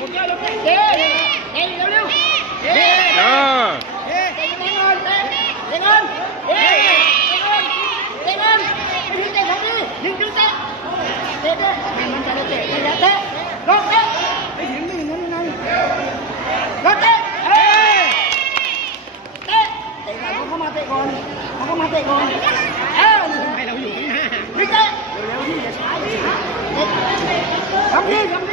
เจ๊เจ๊เร็วๆเจ๊เจ๊เจ๊เงินเจ๊เงินเจ๊เงินเจ๊เงินไปถึงเจ๊ของนี่ถึงเจ๊เจ๊เจ๊มันจะเจ๊เจ๊เจ๊ลงเจ๊ไปถึงนี่นั่นลงเจ๊เจ๊เจ๊เขาเข้ามาเตะก่อนเขาเข้ามาเตะก่อนให้เราอยู่ข้างหน้าถึงเจ๊เร็วๆที่อย่าช้าทำดี